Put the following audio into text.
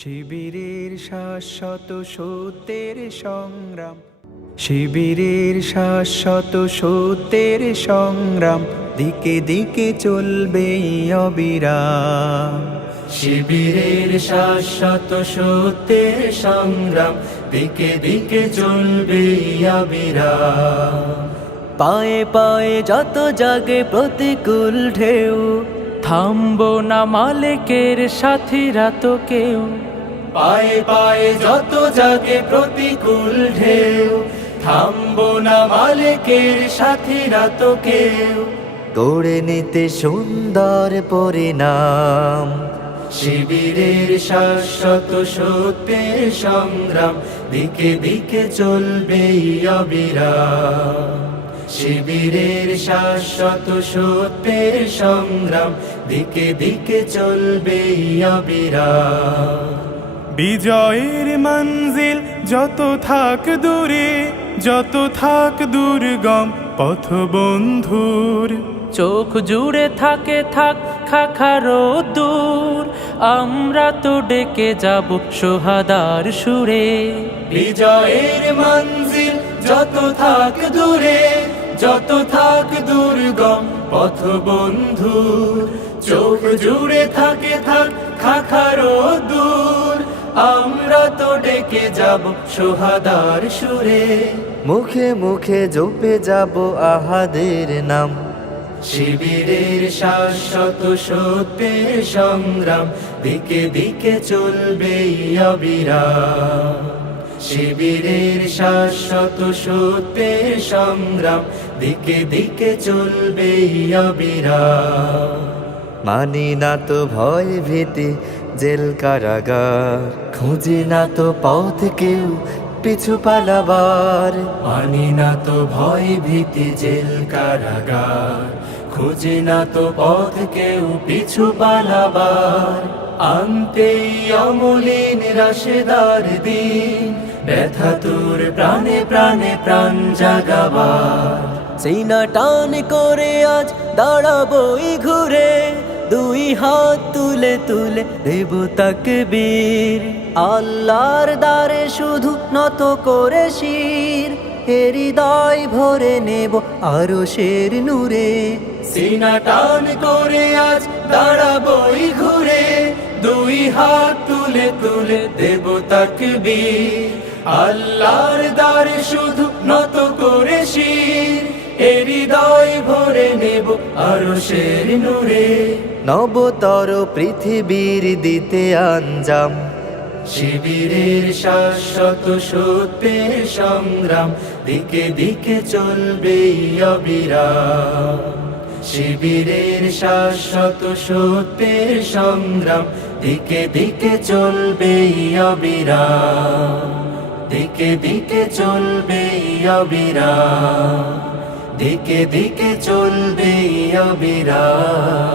শিবিরের শাশ্বত সত্যের সংগ্রাম, শিবিরের শাশ্বত সত্যের সংগ্রাম, দিকে দিকে চলবে অবিরাম। শিবিরের শাশ্বত সত্যের সংগ্রাম, দিকে দিকে চলবে অবিরাম। পায়ে পায়ে যত জাগে প্রতিকূল ঢেউ, থামবো না মালিকের সাথীরা তো কেউ। পায়ে পায়ে যত জাগে প্রতিকূল ঢেউ, থামবো না মালিকের সাথীরা তো কেউ। গড়ে নিতে সুন্দর পরিণাম, শিবিরের শাশ্বত সত্যের সংগ্রাম, দিকে দিকে চলবে অবিরাম। শিবিরের শাশ্বত সত্যের সংগ্রাম, দিকে দিকে চলবে অবিরাম। বিজয়ের মঞ্জিল যত থাক দূরে, যত থাক দুর্গম পথ বন্ধুর, চোখ জুড়ে থাকে থাক খাখারো দূর, আমরা তো ডেকে যাব সোহাদার সুরে। বিজয়ের মঞ্জিল যত থাক দূরে, যত থাক দুর্গম পথ বন্ধুর, চোখ জুড়ে থাকে থাক খাখারো দূর, আমরা তো ডেকে যাব সোহাদার সুরে। মুখে মুখে জপে যাব আহাদের নাম। শিবিরের শাশ্বত সত্যের সংগ্রাম, দিকে দিকে চলবে অবিরাম। শিবিরের শাশ্বত সত্যের সংগ্রাম, দিকে দিকে চলবে অবিরাম। মানি না তো ভয় ভীতি জেল কারাগার, খুঁজি না তো পথ কেউ পিছু পালাবার। মানি না তো ভয় ভীতি জেল কারাগার, খুঁজে না তো পথ কেউ পিছু পালাবার। আনতেই অমলিন রাশেদার দিন, ব্যথা তোর প্রাণে প্রাণে প্রাণ জাগাবার। সিনা টান করে আজ দাঁড়াবই ঘুরে, দুই হাত তুলে তুলে দেব তাকবীর। আল্লাহর দ্বারে শুধু নত করে শির, হৃদয় ভরে নেব আরশের নূরে। সিনা টান করে আজ দাঁড়াবই ঘুরে, দুই হাত তুলে তুলে দেব তাকবীর। আল্লাহর দ্বারে শুধু নত করে শির, হৃদয় ভরে নেব আরশের নূরে। নবতর পৃথিবীর দিতে আঞ্জাম, শিবিরের শাশ্বত সত্যের সংগ্রাম, দিকে দিকে চলবে অবিরাম। শিবিরের শাশ্বত সত্যের সংগ্রাম, দিকে দিকে চলবে অবিরাম। দিকে দিকে চলবে অবিরাম, দিকে দিকে চলবে অবিরাম।